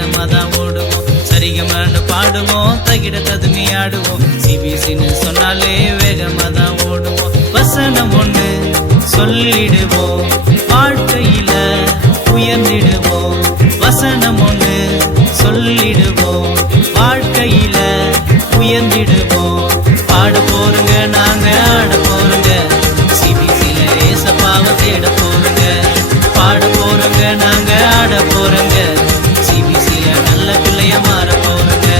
வேகமா தான் ஓடுவோம். சரிகமான்னு பாடுவோம், தகிட ததுமி ஆடுவோம். சிபிசின்னு சொன்னாலே வேகமா தான் ஓடுவோம். வசனம் ஒண்ணு சொல்லிடுவோம், வாழ்க்கையில உயர்ந்திடுவோம். வசனம் ஒண்ணு சொல்லிடுவோம், வாழ்க்கையில உயர்ந்திடுவோம். பாட போறங்க, நாங்க ஆட போறங்க, சிபிசில ஏசப்பாவை தேட போறங்க. பாட போறங்க, நாங்க ஆட போறங்க, சிபிசில நல்ல பிள்ளைய மாற போறங்க.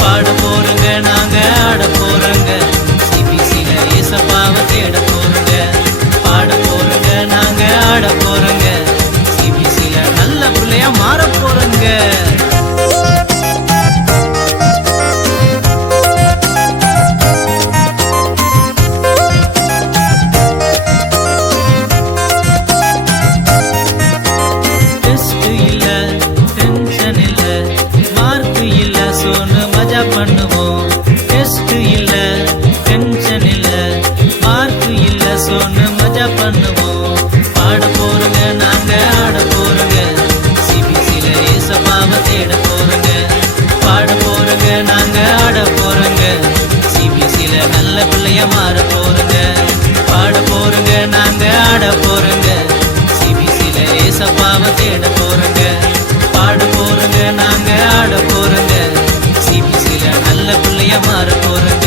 பாட போறங்க, நாங்க ஆட போறங்க, சிபிசில ஏசப்பாவை தேட போறங்க. பாட போறங்க, நாங்க ஆட போறங்க, சிபிசில நல்ல பிள்ளைய மாற போறங்க. பண்ணுவோம், டெஸ்ட் இல்ல, டென்ஷன் இல்ல, மார்க் இல்ல, சொன்ன மஜா பண்ணுவோம். பாட போறங்க, நாங்க ஆட போறங்க, சிபிசில ஏசப்பாவை தேட போறங்க. பாட போறங்க, நாங்க ஆட போறங்க, சிபிசில நல்ல பிள்ளைய மாற போறங்க. பாட போறங்க, நாங்க ஆட போறங்க, சிபிசில ஏசப்பாவை தேட போறங்க. பாட போறங்க, நாங்க ஆட போறங்க, சிபிசில நல்ல பிள்ளைய மாற போறங்க.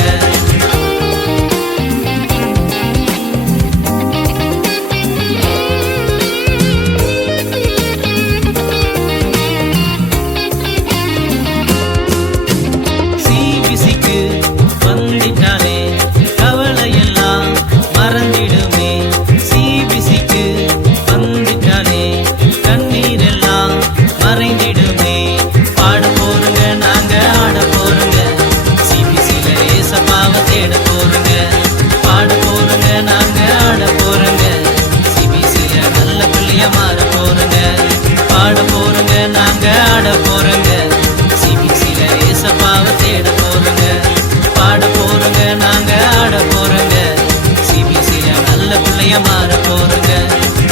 சிபிசிக்கு வந்துட்டாலே கவலையெல்லாம் மறந்திடுமே. சிபிசிக்கு வந்துட்டாலே கண்ணீரெல்லாம் மறைந்திடுமே. பாட போறங்க, நாங்க ஆட போறங்க, சிபிசில ஏசப்பாவை தேட போறங்க. பாட போறங்க, நாங்க ஆட போறங்க, சிபிசில நல்ல பிள்ளைய மாற போறங்க. பாட போறங்க, நாங்க ஆட போறங்க, சிபிசில ஏசப்பாவை தேட போறங்க. பாட போறங்க, நாங்க ஆட போறங்க, சிபிசில நல்ல பிள்ளைய மாற போறங்க.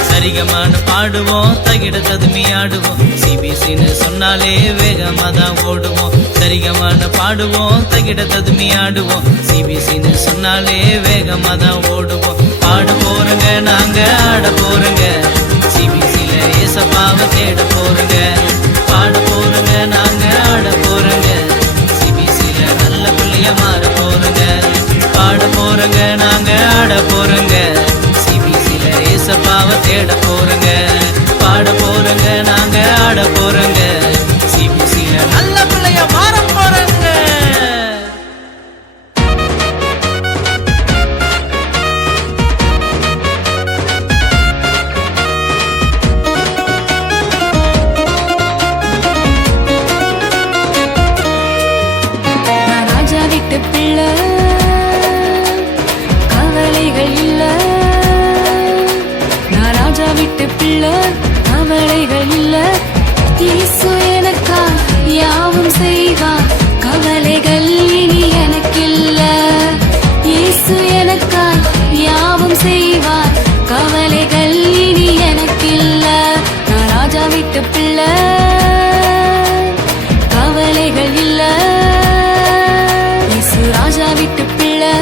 சரிகமான்னு பாடுவோம், தகிட ததுமி ஆடுவோம். சிபிசின்னு சொன்னாலே வேகமா தான் ஓடுவோம். சரிகமான்னு பாடுவோம், தகிட ததுமி ஆடுவோம். சிபிசின்னு சொன்னாலே வேகமா தான் ஓடுவோம். பாட போறங்க, நாங்க ஆட போறங்க, சிபிசில ஏசப்பாவை தேட போறங்க. பாட போறங்க, நாங்க ஆட போறங்க, சிபிசில நல்ல பிள்ளைய மாற போறங்க. பாட போறங்க, நாங்க ஆட போறங்க, சிபிசில ஏசப்பாவை தேட போறங்க. பாட போறங்க, நாங்க ஆட போறங்க, சிபிசில நல்ல பிள்ளைய மாற போறங்க. ராஜா விட்டு பிள்ளை, கவலைகள் இல்ல. நான் ராஜா விட்டு பிள்ளை, கவலைகள் இல்ல. இயேசு எனக்கா யாவும் செய்வார், கவலைகள் இனி எனக்கில்ல. இயேசு எனக்கா யாவும் செய்வார், கவலைகள் இனி எனக்கில்ல. நான் ராஜா விட்டு பிள்ளை, கவலைகள் இல்ல. இயேசு ராஜா விட்டு பிள்ளை.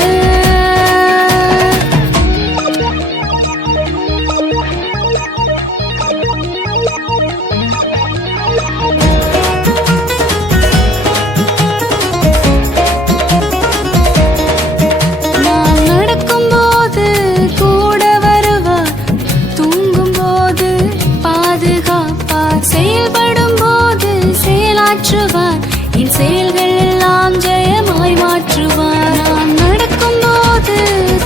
நான் நடக்கும்போது கூட வருவார், தூங்கும்போது பாதுகாப்பார், செயல்படும் போது செயலாற்றுவார், என் செயல்கள் எல்லாம் ஜெயமாய் மாற்றுவார். நான் நடக்கும்போது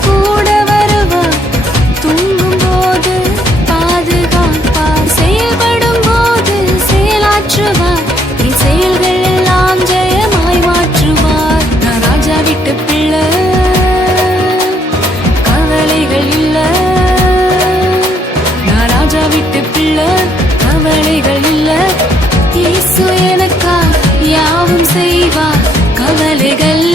கூட வருவார், தூங்கும்போது பாதுகாப்பார், செயல்படும் போது செயலாற்றுவார், என் செயல்கள் எல்லாம் ஜெயமாய் மாற்றுவார். நான் ராஜா விட்டு பிள்ளை, கவலைகள் இல்ல. நான் ராஜா விட்டு பிள்ளை, கவலைகள் இல்ல. இயேசு எனக்கா யாவும் செய்வார், கவலைகள்